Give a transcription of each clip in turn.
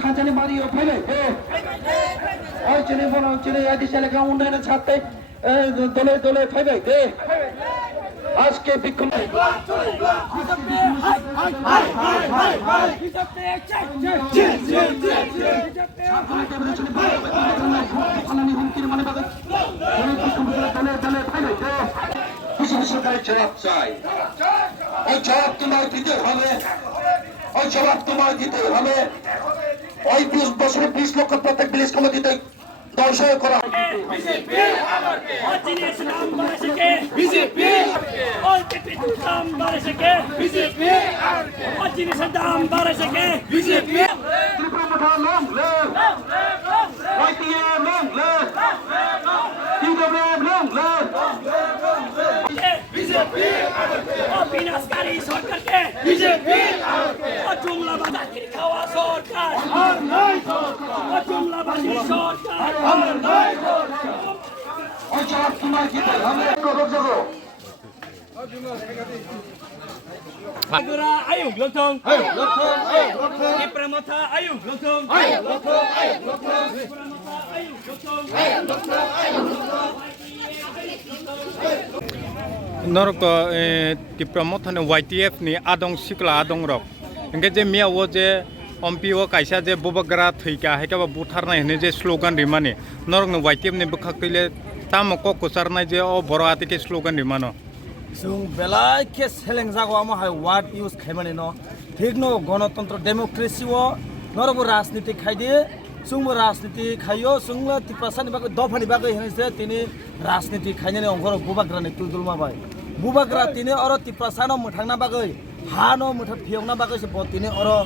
থানচানি মারি ফেলে ওই চিনি বলো চিনি আদি এলাকা উন্নয়নের ছাড়তে দলে দলে ফাইবে দে আজকে বিক্ষোভ সরকারের জবাব চাই ওই জবাব তোমার দিতে হবে ওই জবাব তোমার দিতে হবে ওই 20 বছরে 20 লক্ষ প্রত্যেক বিলিশ কমিটিতে দর্শন করা বিনাশকারী সরকারকে বিজেপি জুমলাবাদী খাওয়া সরকার জুমলাবাদী সরকার Ayuh lontong, Pramotha ayuh lontong, Norok di Pramotha YTF ni adong sikla adong rok. Engke je mia wo je OMPO kaisa je bobagra thika heka ba buthar nai hene je slogan rimani. Norok no YTF ni bukhak tile tamo ko kusar nai je o boro ati ke slogan rimano. जों बेलाखे सेलें जागो आमा हाय ward use खायमाने न ठीक no गणतंत्र democracy वो नरबो राजनीति खायदे जोंबो राजनीति खायो जोंला तिपासानि बागै दफानि बागै हेनसे तिनि राजनीति खायनानै अंगरो बुबाग्रानि तुदुलमा बाय बुबाग्रा तिनि अरो तिपासानो मोथांना बागै हानो मोथा फियौना बागै से बतिनि अरो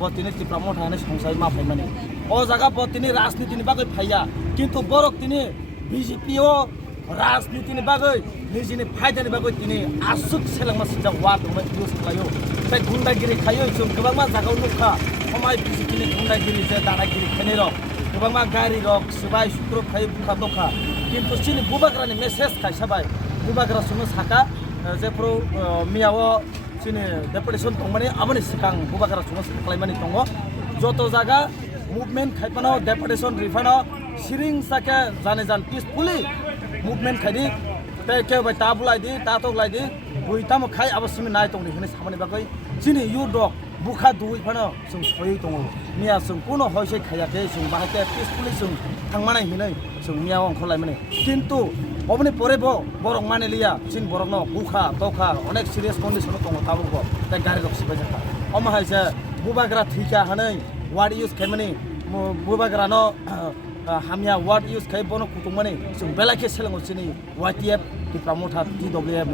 बतिनि तिप्रा मोथाने संसाय मा फायमाने ओ जागा बतिनि राजनीतिनि बागै फाया किन्तु बरक तिनि बीजेपी ओ राजनीतिनि बागै निजिनि फायदानि बागै दिनै आसुक सेलांमा सिजा वार्ड इउज खालायो जाय गुन्डागिरि खायो जों गोबांमा जागाव नुखा समाय बिजेपिनि गुन्डागिरि जे दादागिरि खायनाय रक गोबांमा गारि रक सुबाय सुक्र खायो बुखा दखा किन्तु सिनि बुबाग्रानि मेसेज खायसाबाय बुबाग्रा सुनो साका जेफ्रो मियाव सिनि डेपुटेसन दंमाने आमनि सिगां बुबाग्रा सुनो खालायमानि दङ जत जागा मुभमेन्ट खायपानो डेपुटेसन रिफानो सिरिं साके जाने जान पिसफुली मुभमेन्ट खायदि के बाय ताबुलायदि तातगलायदि बुइताम खाय आबसिम नाय तंनि हने सामानि बागै जिनि युदक बुखा दुइ फानो जों सयै दङ मिया जों कोनो हयसे खायाखै जों बाहायते पिसफुली जों थांमानाय हिनै जों मिया अंखलायमाने किन्तु अबनि परेबो बरक माने लिया जिन बरकनो बुखा दखा अनेक सिरियास कन्डिसन दङ ताबुको दा गारि रक सिबाय जाखा अमा हायसे बुबाग्रा थैका हनै वार्ड इउज खायमानि बुबाग्रानो हामिया वार्ड यूज खाय बनो कुटुंबानि जों बेलाखे सेलांगो सिनि YTF Pramotha TWF